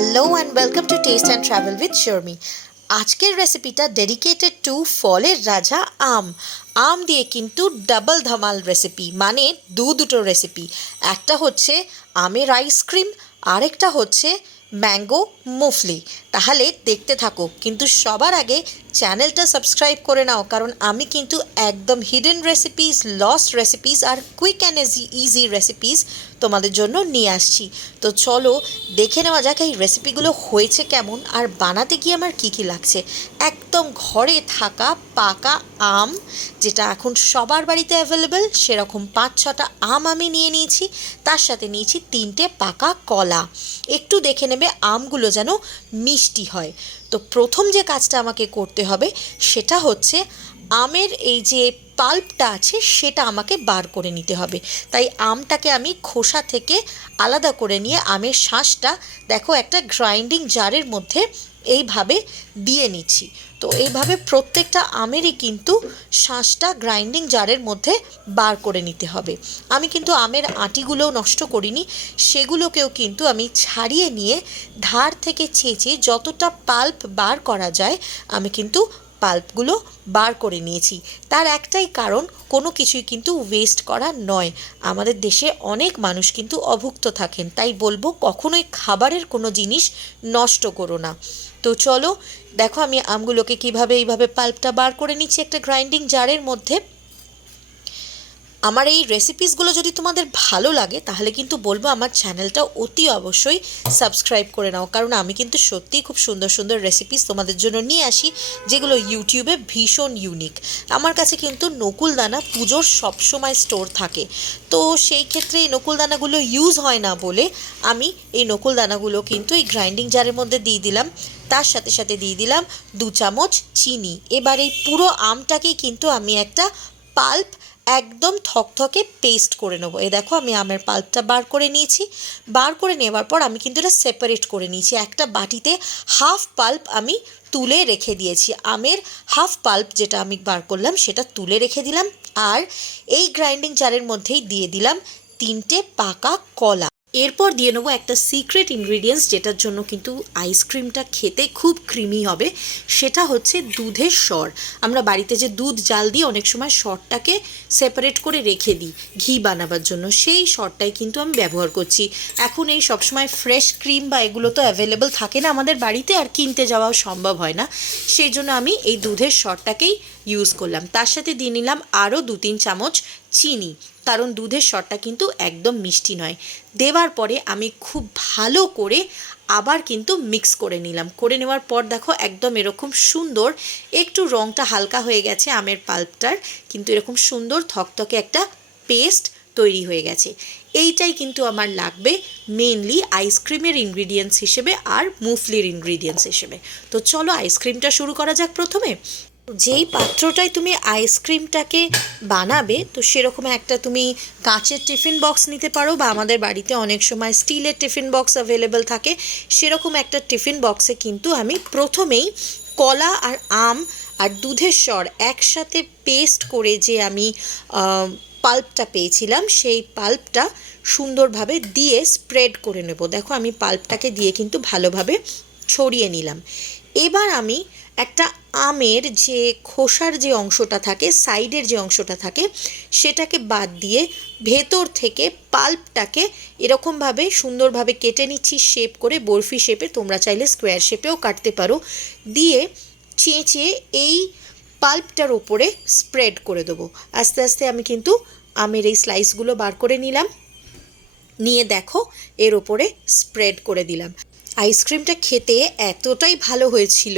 Hello and welcome to test and travel with Sharmi. আজকের রেসিপিটা dedicated to ফলের রাজা আম। আম দিয়ে কিন্তু ডাবল ধামাল রেসিপি, মানে দুটো রেসিপি। একটা হচ্ছে আমের আইসক্রিম, আরেকটা হচ্ছে ম্যাঙ্গো মুফলি। তাহলে দেখতে থাকো, কিন্তু সবার আগে চ্যানেলটা সাবস্ক্রাইব করে নাও, কারণ আমি কিন্তু একদম হিডেন রেসিপিস, লস্ট রেসিপিস আর কুইক অ্যান্ড ইজি রেসিপিস তোমাদের জন্য নিয়ে আসছি। তো চলো দেখে নেওয়া যাক এই রেসিপিগুলো হয়েছে কেমন, আর বানাতে গিয়ে আমার কী কী লাগছে। একদম ঘরে থাকা পাকা আম, যেটা এখন সবার বাড়িতে অ্যাভেলেবেল, সেরকম 5-6টা আম আমি নিয়ে নিয়েছি। তার সাথে নিয়েছি 3টে পাকা কলা। একটু দেখে নেবে আমগুলো যেন মিষ্টি হয়। তো প্রথম যে কাজটা আমাকে করতে হবে সেটা হচ্ছে আমের এই যে পাল্পটা আছে সেটা আমাকে বার করে নিতে হবে। তাই আমটাকে আমি খোসা থেকে আলাদা করে নিয়ে আমের শাঁসটা দেখো একটা গ্রাইন্ডিং জারের মধ্যে এইভাবে দিয়ে নিচ্ছি। তো এইভাবে প্রত্যেকটা আমেরই কিন্তু শাঁসটা গ্রাইন্ডিং জারের মধ্যে বার করে নিতে হবে। আমি কিন্তু আমের আটিগুলোও নষ্ট করিনি, সেগুলোকেও কিন্তু আমি ছাড়িয়ে নিয়ে ধার থেকে চেঁচে যতটা পাল্প বার করা যায় আমি কিন্তু পাল্পগুলো বার করে নিয়েছি। তার একটাই কারণ, কোনো কিছুই কিন্তু ওয়েস্ট করা নয়। আমাদের দেশে অনেক মানুষ কিন্তু অভুক্ত থাকেন, তাই বলবো কখনোই খাবারের কোনো জিনিস নষ্ট করো না। তো চলো দেখো আমি আমগুলোকে কিভাবে এইভাবে পাল্পটা বার করে নিচ্ছি একটা গ্রাইন্ডিং জারের মধ্যে। আমার এই রেসিপিসগুলো যদি তোমাদের ভালো লাগে তাহলে কিন্তু বলবো আমার চ্যানেলটা অতি অবশ্যই সাবস্ক্রাইব করে নাও, কারণ আমি কিন্তু সত্যিই খুব সুন্দর সুন্দর রেসিপিস তোমাদের জন্য নিয়ে আসি, যেগুলো ইউটিউবে ভীষণ ইউনিক। আমার কাছে কিন্তু নকুলদানা পুজোর সবসময় স্টোর থাকে, তো সেই ক্ষেত্রে এই নকুলদানাগুলো ইউজ হয় না বলে আমি এই নকুলদানাগুলো কিন্তু এই গ্রাইন্ডিং জারের মধ্যে দিয়ে দিলাম। তার সাথে সাথে দিয়ে দিলাম 2 চামচ চিনি। এবার এই পুরো আমটাকেই কিন্তু আমি একটা পাল্প একদম থকথকে পেস্ট করে নেবো। এই দেখো আমি আমের পাল্পটা বার করে নিয়েছি। বার করে নেওয়ার পর আমি কিন্তু এটা সেপারেট করে নিয়েছি। একটা বাটিতে হাফ পাল্প আমি তুলে রেখে দিয়েছি। আমের হাফ পাল্প যেটা আমি বার করলাম সেটা তুলে রেখে দিলাম। আর এই গ্রাইন্ডিং জারের মধ্যেই দিয়ে দিলাম 3টে পাকা কলা। এরপর দিয়ে নেবো একটা সিক্রেট ইনগ্রিডিয়েন্টস, যেটার জন্য কিন্তু আইসক্রিমটা খেতে খুব ক্রিমি হবে। সেটা হচ্ছে দুধের সর। আমরা বাড়িতে যে দুধ জাল দিই অনেক সময় সরটাকে সেপারেট করে রেখে দিই ঘি বানাবার জন্য, সেই সরটাই কিন্তু আমি ব্যবহার করছি। এখন এই সবসময় ফ্রেশ ক্রিম বা এগুলো তো অ্যাভেলেবেল থাকে না আমাদের বাড়িতে, আর কিনতে যাওয়াও সম্ভব হয় না, সেই জন্য আমি এই দুধের সরটাকেই ইউজ করলাম। তার সাথে দিয়ে নিলাম আরও 2-3 চামচ চিনি, কারণ দুধের সরটা কিন্তু একদম মিষ্টি নয়। দেওয়ার পরে আমি খুব ভালো করে আবার কিন্তু মিক্স করে নিলাম। করে নেওয়ার পর দেখো একদম এরকম সুন্দর, একটু রঙটা হালকা হয়ে গেছে আমের পাল্পটার, কিন্তু এরকম সুন্দর থকথকে একটা পেস্ট তৈরি হয়ে গেছে। এইটাই কিন্তু আমার লাগবে মেনলি আইসক্রিমের ইনগ্রিডিয়েন্টস হিসেবে আর মুফলির ইনগ্রিডিয়েন্টস হিসেবে। তো চলো আইসক্রিমটা শুরু করা যাক। প্রথমে যেই পাত্রটায় তুমি আইসক্রিমটাকে বানাবে, তো সেরকম একটা তুমি কাঁচের টিফিন বক্স নিতে পারো, বা আমাদের বাড়িতে অনেক সময় স্টিলের টিফিন বক্স অ্যাভেলেবেল থাকে, সেরকম একটা টিফিন বক্সে কিন্তু আমি প্রথমেই কলা আর আম আর দুধের সর একসাথে পেস্ট করে যে আমি পাল্পটা পেয়েছিলাম, সেই পাল্পটা সুন্দরভাবে দিয়ে স্প্রেড করে নেব। দেখো আমি পাল্পটাকে দিয়ে কিন্তু ভালোভাবে ছড়িয়ে নিলাম। এবার আমি একটা আমের যে খোসার যে অংশটা থাকে, সাইডের যে অংশটা থাকে, সেটাকে বাদ দিয়ে ভেতর থেকে পাল্পটাকে এরকমভাবে সুন্দরভাবে কেটে নিচ্ছি শেপ করে, বরফি শেপে, তোমরা চাইলে স্কোয়ার শেপেও কাটতে পারো। দিয়ে চেঁচে এই পাল্পটার ওপরে স্প্রেড করে দেবো। আস্তে আস্তে আমি কিন্তু আমের এই স্লাইসগুলো বার করে নিলাম, নিয়ে দেখো এর ওপরে স্প্রেড করে দিলাম। আইসক্রিমটা খেতে এতটাই ভালো হয়েছিল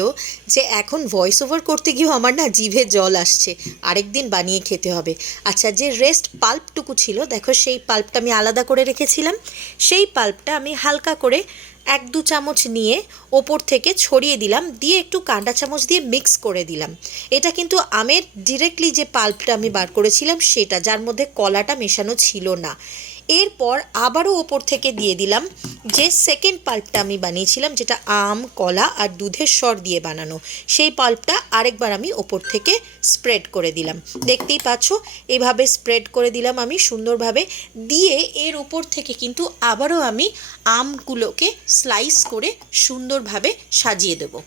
যে এখন ভয়েস ওভার করতে গিয়েও আমার না জিভে জল আসছে। আরেকদিন বানিয়ে খেতে হবে। আচ্ছা, যে রেস্ট পাল্পটুকু ছিল দেখো, সেই পাল্পটা আমি আলাদা করে রেখেছিলাম। সেই পাল্পটা আমি হালকা করে 1-2 চামচ নিয়ে ওপর থেকে ছড়িয়ে দিলাম, দিয়ে একটু কাঁটা চামচ দিয়ে মিক্স করে দিলাম। এটা কিন্তু আমের ডিরেক্টলি যে পাল্পটা আমি বার করেছিলাম সেটা, যার মধ্যে কলাটা মেশানো ছিল না। এরপর আবারও ওপর থেকে দিয়ে দিলাম যে সেকেন্ড পাল্পটা আমি বানিয়েছিলাম, যেটা আম, কলা আর দুধের সর দিয়ে বানানো, সেই পাল্পটা আরেকবার আমি ওপর থেকে স্প্রেড করে দিলাম। দেখতেই পাচ্ছ এভাবে স্প্রেড করে দিলাম আমি সুন্দরভাবে। দিয়ে এর উপর থেকে কিন্তু আবারও আমি আমগুলোকে স্লাইস করে সুন্দরভাবে সাজিয়ে দেবো।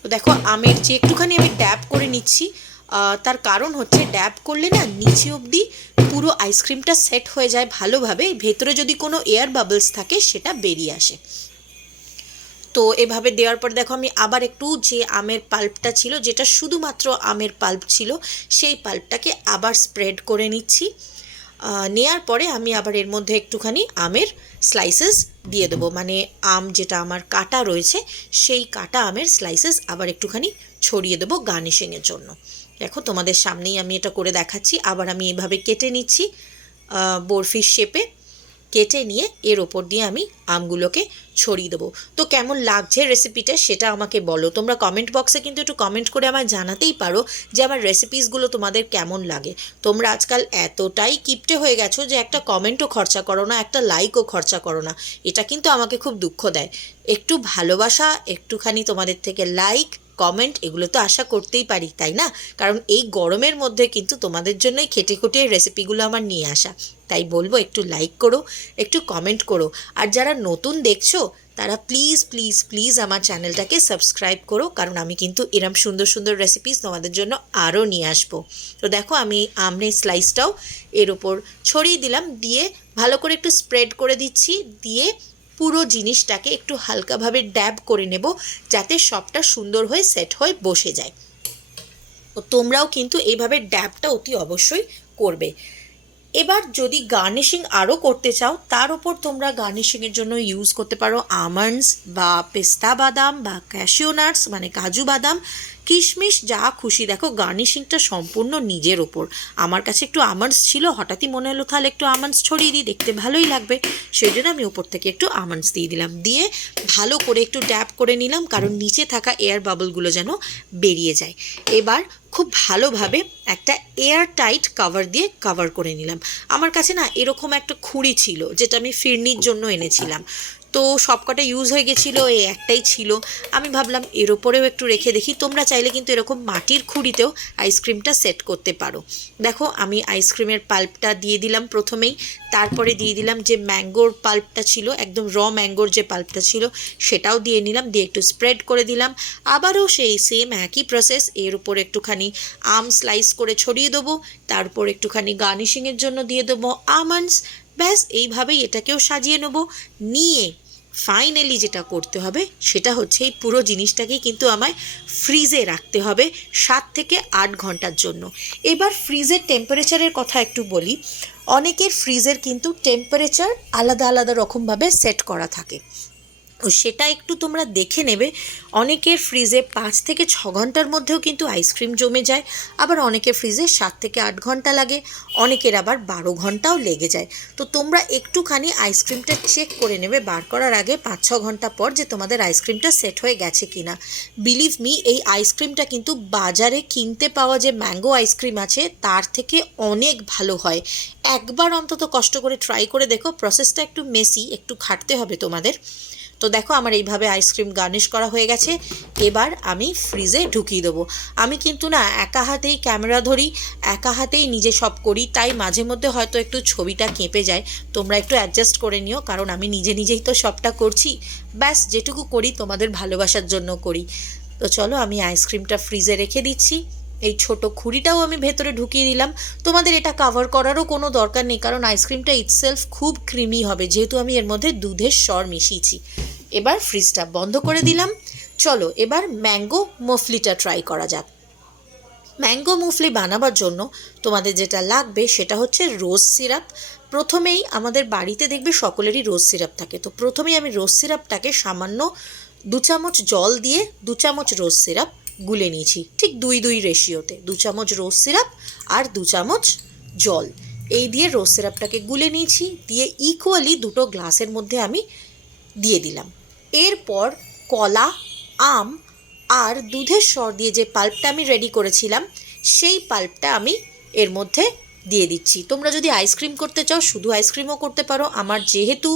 তো দেখো আমের যে একটুখানি আমি ড্যাব করে নিচ্ছি, তার কারণ হচ্ছে ড্যাব করলে না নিচে অবধি পুরো আইসক্রিমটা সেট হয়ে যায় ভালোভাবে, ভেতরে যদি কোনো এয়ার বাবলস থাকে সেটা বেরিয়ে আসে। তো এভাবে দেওয়ার পর দেখো আমি আবার একটু যে আমের পাল্পটা ছিল, যেটা শুধুমাত্র আমের পাল্প ছিল, সেই পাল্পটাকে আবার স্প্রেড করে নিচ্ছি। নেয়ার পরে আমি আবার এর মধ্যে একটুখানি আমের স্লাইসেস দিয়ে দেবো, মানে আম যেটা আমার কাটা রয়েছে সেই কাটা আমের স্লাইসেস আবার একটুখানি ছড়িয়ে দেবো গার্নিশিংয়ের জন্য। দেখো তোমাদের সামনেই আমি এটা করে দেখাচ্ছি। আবার আমি এভাবে কেটে নিচ্ছি, বরফির শেপে কেটে নিয়ে এর ওপর দিয়ে আমি আমগুলোকে ছড়িয়ে দেবো। তো কেমন লাগছে রেসিপিটা সেটা আমাকে বলো, তোমরা কমেন্ট বক্সে কিন্তু একটু কমেন্ট করে আমায় জানাতেই পারো যে আমার রেসিপিসগুলো তোমাদের কেমন লাগে। তোমরা আজকাল এতটাই কিপটে হয়ে গেছো যে একটা কমেন্টও খরচা করো না, একটা লাইকও খরচা করো না। এটা কিন্তু আমাকে খুব দুঃখ দেয়। একটু ভালোবাসা, একটুখানি তোমাদের থেকে লাইক, কমেন্ট এগুলো তো আশা করতেই পারি, তাই না? কারণ এই গরমের মধ্যে কিন্তু তোমাদের জন্যই খেটে খুঁটে এই রেসিপিগুলো আমার নিয়ে আসা। তাই বলবো একটু লাইক করো, একটু কমেন্ট করো। আর যারা নতুন দেখছো তারা প্লিজ প্লিজ প্লিজ আমার চ্যানেলটাকে সাবস্ক্রাইব করো, কারণ আমি কিন্তু এরম সুন্দর সুন্দর রেসিপিস তোমাদের জন্য আরও নিয়ে আসবো। তো দেখো আমি আমের স্লাইসটাও এর ওপর ছড়িয়ে দিলাম, দিয়ে ভালো করে একটু স্প্রেড করে দিচ্ছি, দিয়ে পুরো জিনিসটাকে একটু হালকাভাবে ড্যাব করে নেব যাতে সবটা সুন্দর হয়ে সেট হয়ে বসে যায়। তো তোমরাও কিন্তু এইভাবে ড্যাবটা অতি অবশ্যই করবে। এবার যদি গার্নিশিং আরও করতে চাও, তার উপর তোমরা গার্নিশিংয়ের জন্য ইউজ করতে পারো আমন্ডস বা পেস্তা বাদাম বা ক্যাশিও নাটস, মানে কাজু বাদাম, কিশমিশ, যা খুশি। দেখো গার্নিশিংটা সম্পূর্ণ নিজের ওপর। আমার কাছে একটু আমন্ডস ছিল, হঠাৎই মনে হলো তাহলে একটু আমন্ডস ছড়িয়ে দিই, দেখতে ভালোই লাগবে, সেই জন্য আমি উপর থেকে একটু আমন্ডস দিয়ে দিলাম। দিয়ে ভালো করে একটু ড্যাব করে নিলাম, কারণ নিচে থাকা এয়ার বাবলগুলো যেন বেরিয়ে যায়। এবার খুব ভালোভাবে একটা এয়ার টাইট কাভার দিয়ে কাভার করে নিলাম। আমার কাছে না এরকম একটা খুঁড়ি ছিল, যেটা আমি ফিরনির জন্য এনেছিলাম। তো সবকটা ইউজ হয়ে গেছিলো, এই একটাই ছিল। আমি ভাবলাম এর ওপরেও একটু রেখে দেখি। তোমরা চাইলে কিন্তু এরকম মাটির খুঁড়িতেও আইসক্রিমটা সেট করতে পারো। দেখো আমি আইসক্রিমের পাল্পটা দিয়ে দিলাম প্রথমেই, তারপরে দিয়ে দিলাম যে ম্যাঙ্গোর পাল্পটা ছিল, একদম র ম্যাঙ্গোর যে পাল্পটা ছিল সেটাও দিয়ে নিলাম, দিয়ে একটু স্প্রেড করে দিলাম। আবারও সেই সেম একই প্রসেস, এর উপর একটুখানি আম স্লাইস করে ছড়িয়ে দেবো, তারপর একটুখানি গার্নিশিংয়ের জন্য দিয়ে দেবো আমন্ডস। ব্যাস এইভাবেই এটাকেও সাজিয়ে নেবো। নিয়ে ফাইনালি যেটা করতে হবে সেটা হচ্ছে এই পুরো জিনিসটাকে কিন্তু আমায় ফ্রিজে রাখতে হবে 7 থেকে 8 ঘন্টার জন্য। এবার ফ্রিজের টেম্পারেচারের কথা একটু বলি। অনেকের ফ্রিজের কিন্তু টেম্পারেচার আলাদা আলাদা রকমভাবে সেট করা থাকে, তো সেটা একটু তোমরা দেখে নেবে। অনেকের ফ্রিজে 5 থেকে 6 ঘন্টার মধ্যেও কিন্তু আইসক্রিম জমে যায়, আবার অনেকের ফ্রিজে 7 থেকে 8 ঘন্টা লাগে, অনেকের আবার 12 ঘন্টাও লেগে যায়। তো তোমরা একটুখানি আইসক্রিমটা চেক করে নেবে বার করার আগে 5-6 ঘন্টা পর, যে তোমাদের আইসক্রিমটা সেট হয়ে গেছে কিনা। বিলিভ মি, এই আইসক্রিমটা কিন্তু বাজারে কিনতে পাওয়া যে ম্যাঙ্গো আইসক্রিম আছে তার থেকে অনেক ভালো হয়। একবার অন্তত কষ্ট করে ট্রাই করে দেখো। প্রসেসটা একটু মেসি, একটু খাটতে হবে তোমাদের। তো দেখো আমার এইভাবে আইসক্রিম গার্নিশ করা হয়ে গেছে। এবার আমি ফ্রিজে ঢুকিয়ে দেবো। আমি কিন্তু না একা হাতেই ক্যামেরা ধরি, একা হাতেই নিজে সব করি, তাই মাঝে মধ্যে হয়তো একটু ছবিটা কেঁপে যায়। তোমরা একটু অ্যাডজাস্ট করে নিও, কারণ আমি নিজে নিজেই তো সবটা করছি। ব্যাস যেটুকু করি তোমাদের ভালোবাসার জন্য করি। তো চলো আমি আইসক্রিমটা ফ্রিজে রেখে দিচ্ছি। এই ছোট খুঁড়িটাও আমি ভেতরে ঢুকিয়ে দিলাম। তোমাদের এটা কাভার করারও কোনো দরকার নেই, কারণ আইসক্রিমটা ইটসেলফ খুব ক্রিমি হবে, যেহেতু আমি এর মধ্যে দুধের সর মিশিয়েছি। এবার ফ্রিজটা বন্ধ করে দিলাম। চলো এবার ম্যাঙ্গো মুফলিটা ট্রাই করা যাক। ম্যাঙ্গো মুফলি বানাবার জন্য তোমাদের যেটা লাগবে সেটা হচ্ছে রোজ সিরাপ। প্রথমেই আমাদের বাড়িতে দেখবে সকলেরই রোজ সিরাপ থাকে। তো প্রথমেই আমি রোজ সিরাপটাকে সামান্য 2 চামচ জল দিয়ে 2 চামচ রোজ সিরাপ গুলে নিয়েছি, ঠিক 2-2 রেশিওতে। 2 চামচ রোজ সিরাপ আর 2 চামচ জল, এই দিয়ে রোজ সিরাপটাকে গুলে নিয়েছি। দিয়ে ইকুয়ালি দুটো গ্লাসের মধ্যে আমি দিয়ে দিলাম। এরপর কলা, আম আর দুধের সর দিয়ে যে পাল্পটা আমি রেডি করেছিলাম সেই পাল্পটা আমি এর মধ্যে দিয়ে দিচ্ছি। তোমরা যদি আইসক্রিম করতে চাও শুধু আইসক্রিমও করতে পারো। আমার যেহেতু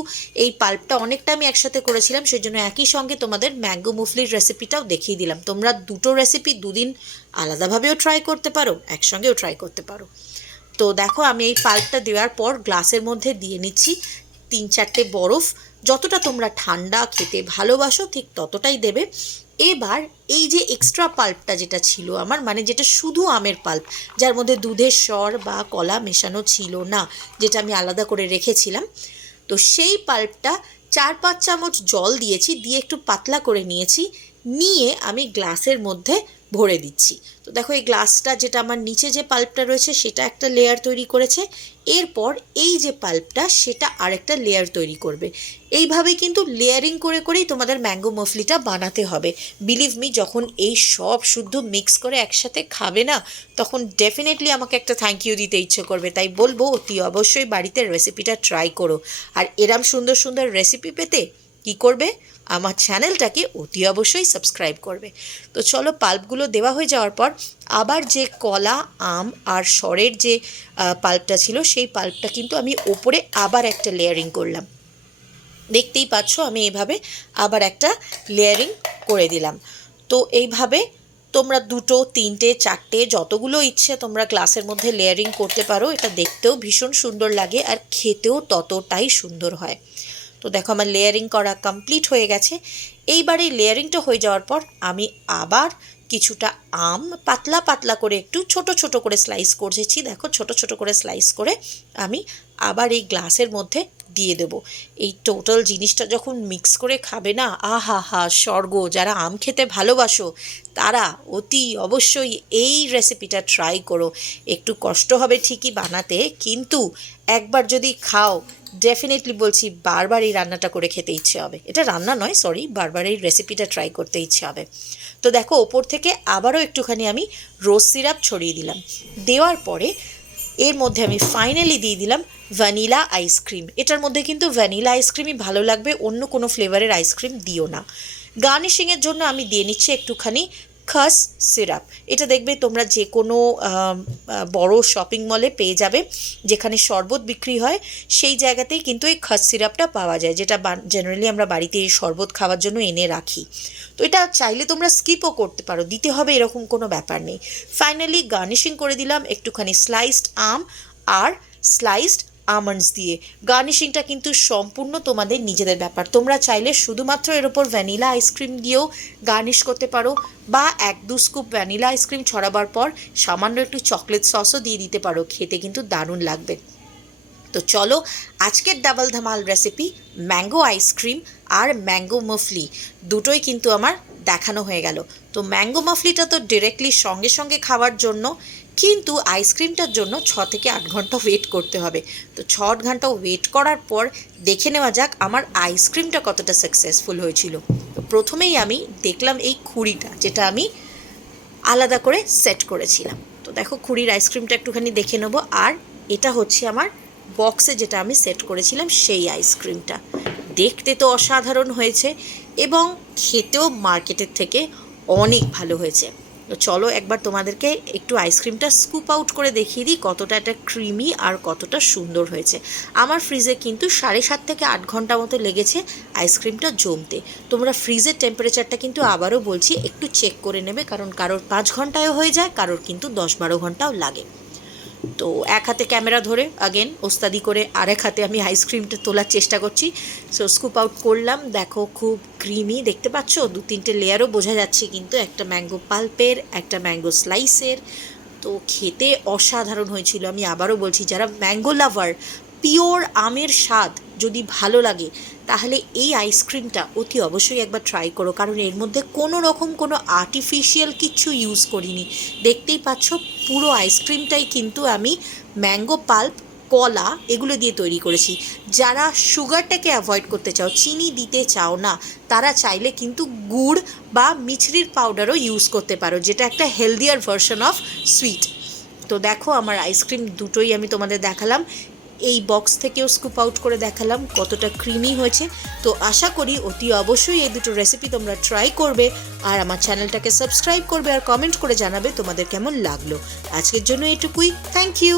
এই পাল্পটা অনেকটা আমি একসাথে করেছিলাম সেই জন্য একই সঙ্গে তোমাদের ম্যাঙ্গো মুফলির রেসিপিটাও দেখিয়ে দিলাম। তোমরা দুটো রেসিপি দুদিন আলাদাভাবেও ট্রাই করতে পারো, একসঙ্গেও ট্রাই করতে পারো। তো দেখো আমি এই পাল্পটা দেওয়ার পর গ্লাসের মধ্যে দিয়ে নিচ্ছি 3-4টে বরফ। যতটা তোমরা ঠান্ডা খেতে ভালোবাসো ঠিক ততটাই দেবে। এবার এই যে এক্সট্রা পাল্পটা যেটা ছিল আমার, মানে যেটা শুধু আমের পাল্প, যার মধ্যে দুধের স্বর বা কলা মেশানো ছিল না, যেটা আমি আলাদা করে রেখেছিলাম, তো সেই পাল্পটা 4-5 চামচ জল দিয়েছি, দিয়ে একটু পাতলা করে নিয়েছি, নিয়ে আমি গ্লাসের মধ্যে ভরে দিচ্ছি। তো দেখো এই গ্লাসটা যেটা আমার নিচে যে পাল্পটা রয়েছে সেটা একটা লেয়ার তৈরি করেছে, এরপর এই যে পাল্পটা সেটা আরেকটা লেয়ার তৈরি করবে। এইভাবেই কিন্তু লেয়ারিং করে করেই তোমাদের ম্যাঙ্গো মফলিটা বানাতে হবে। বিলিভ মি, যখন এই সব শুদ্ধ মিক্স করে একসাথে খাবে না, তখন ডেফিনেটলি আমাকে একটা থ্যাংক ইউ দিতে ইচ্ছে করবে। তাই বলবো অতি অবশ্যই বাড়িতে রেসিপিটা ট্রাই করো। আর এরম সুন্দর সুন্দর রেসিপি পেতে কি করবে, আমার চ্যানেলটাকে অতি অবশ্যই সাবস্ক্রাইব করবে। তো চলো, পাল্পগুলো দেওয়া হয়ে যাওয়ার পর আবার যে কলা, আম আর সরের যে পাল্পটা ছিল সেই পাল্পটা কিন্তু আমি ওপরে আবার একটা লেয়ারিং করলাম। দেখতেই পাচ্ছ আমি এইভাবে আবার একটা লেয়ারিং করে দিলাম। তো এইভাবে তোমরা 2, 3, 4টে যতগুলো ইচ্ছে তোমরা গ্লাসের মধ্যে লেয়ারিং করতে পারো। এটা দেখতেও ভীষণ সুন্দর লাগে আর খেতেও ততটাই সুন্দর হয়। তো দেখো আমার লেয়ারিং করা কমপ্লিট হয়ে গেছে। এইবার এই লেয়ারিংটা হয়ে যাওয়ার পর আমি আবার কিছুটা আম পাতলা পাতলা করে একটু ছোট ছোট করে স্লাইস করেছি। দেখো ছোট ছোট করে স্লাইস করে আমি আবার এই গ্লাসের মধ্যে দিয়ে দেব। এই টোটাল জিনিসটা যখন মিক্স করে খাবে না, আহা হা স্বর্গ। যারা আম খেতে ভালোবাসো তারা অতি অবশ্যই এই রেসিপিটা ট্রাই করো। একটু কষ্ট হবে ঠিকই বানাতে, কিন্তু একবার যদি খাও ডেফিনেটলি বলছি বারবার এই রান্নাটা করে খেতে ইচ্ছে হবে। এটা রান্না নয়, সরি, বারবার এই রেসিপিটা ট্রাই করতে ইচ্ছে হবে। তো দেখো ওপর থেকে আবারও একটুখানি আমি রোজ সিরাপ ছড়িয়ে দিলাম। দেওয়ার পরে এর মধ্যে আমি ফাইনালি দিয়ে দিলাম ভ্যানিলা আইসক্রিম। এটার মধ্যে কিন্তু ভ্যানিলা আইসক্রিমই ভালো লাগবে, অন্য কোনো ফ্লেভারের আইসক্রিম দিও না। গার্নিশিংয়ের জন্য আমি দিয়ে নিচ্ছি একটুখানি খাস সিরাপ। এটা দেখবে তোমরা যে কোনো বড় শপিং মলে পেয়ে যাবে, যেখানে শরবত বিক্রি হয় সেই জায়গাতেই কিন্তু এই খাস সিরাপটা পাওয়া যায়, যেটা জেনারেলি আমরা বাড়িতে এই শরবত খাওয়ার জন্য এনে রাখি। তো এটা চাইলে তোমরা স্কিপও করতে পারো, দিতে হবে এরকম কোনো ব্যাপার নেই। ফাইনালি গার্নিশিং করে দিলাম একটুখানি স্লাইসড আম আর স্লাইসড আমন্ডস দিয়ে। গার্নিশিংটা কিন্তু সম্পূর্ণ তোমাদের নিজেদের ব্যাপার। তোমরা চাইলে শুধুমাত্র এর ওপর ভ্যানিলা আইসক্রিম দিয়েও গার্নিশ করতে পারো, বা 1-2 স্কুপ ভ্যানিলা আইসক্রিম ছড়াবার পর সামান্য একটু চকলেট সসও দিয়ে দিতে পারো, খেতে কিন্তু দারুণ লাগবে। তো চলো, আজকের ডাবল ধামাল রেসিপি ম্যাঙ্গো আইসক্রিম আর ম্যাঙ্গো মফলি দুটোই কিন্তু আমার দেখানো হয়ে গেল। তো ম্যাঙ্গো মফলিটা তো ডিরেক্টলি সঙ্গে সঙ্গে খাওয়ার জন্য, কিন্তু আইসক্রিমটার জন্য 6 থেকে 8 ঘন্টা ওয়েট করতে হবে। তো 6 ঘন্টা ওয়েট করার পর দেখে নেওয়া যাক আমার আইসক্রিমটা কতটা সাকসেসফুল হয়েছিল। তো প্রথমেই আমি দেখলাম এই খুঁড়িটা, যেটা আমি আলাদা করে সেট করেছিলাম। তো দেখো খুঁড়ির আইসক্রিমটা একটুখানি দেখে নেবো। আর এটা হচ্ছে আমার বক্সে যেটা আমি সেট করেছিলাম সেই আইসক্রিমটা। দেখতে তো অসাধারণ হয়েছে এবং খেতেও মার্কেটের থেকে অনেক ভালো হয়েছে। তো চলো একবার তোমাদেরকে একটু আইসক্রিমটা স্কুপ আউট করে দেখিয়ে দিই কতটা এটা ক্রিমি আর কতটা সুন্দর হয়েছে। আমার ফ্রিজে কিন্তু 7.5 থেকে 8 ঘন্টা মতো লেগেছে আইসক্রিমটা জমতে। তোমরা ফ্রিজের টেম্পারেচারটা কিন্তু আবারও বলছি একটু চেক করে নেবে, কারণ কারোর 5 ঘন্টায়ও হয়ে যায়, কারোর কিন্তু 10-12 ঘন্টাও লাগে। তো এক হাতে ক্যামেরা ধরে আগেন ওস্তাদি করে আরেক হাতে আমি আইসক্রিমটা তোলার চেষ্টা করছি। সো স্কুপ আউট করলাম, দেখো খুব ক্রিমি, দেখতে পাচ্ছ 2-3টে লেয়ারও বোঝা যাচ্ছে, কিন্তু একটা ম্যাঙ্গো পাল্পের, একটা ম্যাঙ্গো স্লাইসের। তো খেতে অসাধারণ হয়েছিল। আমি আবারও বলছি, যারা ম্যাঙ্গো লাভার, পিওর আমের স্বাদ যদি ভালো লাগে তাহলে এই আইসক্রিমটা অতি অবশ্যই একবার ট্রাই করো, কারণ এর মধ্যে কোনো রকম কোনো আর্টিফিশিয়াল কিচ্ছু ইউজ করিনি। দেখতেই পাচ্ছ পুরো আইসক্রিমটাই কিন্তু আমি ম্যাঙ্গো পাল্প, কলা এগুলো দিয়ে তৈরি করেছি। যারা সুগারটাকে অ্যাভয়েড করতে চাও, চিনি দিতে চাও না, তারা চাইলে কিন্তু গুড় বা মিছরির পাউডারও ইউজ করতে পারো, যেটা একটা হেলদিয়ার ভার্সন অফ সুইট। তো দেখো আমার আইসক্রিম দুটোই আমি তোমাদের দেখালাম, এই বক্স থেকেও স্কুপ আউট করে দেখালাম কতটা ক্রিমি হয়েছে। তো আশা করি অতি অবশ্যই এই দুটো রেসিপি তোমরা ট্রাই করবে আর আমার চ্যানেলটাকে সাবস্ক্রাইব করবে আর কমেন্ট করে জানাবে তোমাদের কেমন লাগলো। আজকের জন্য এটুকুই, থ্যাংক ইউ।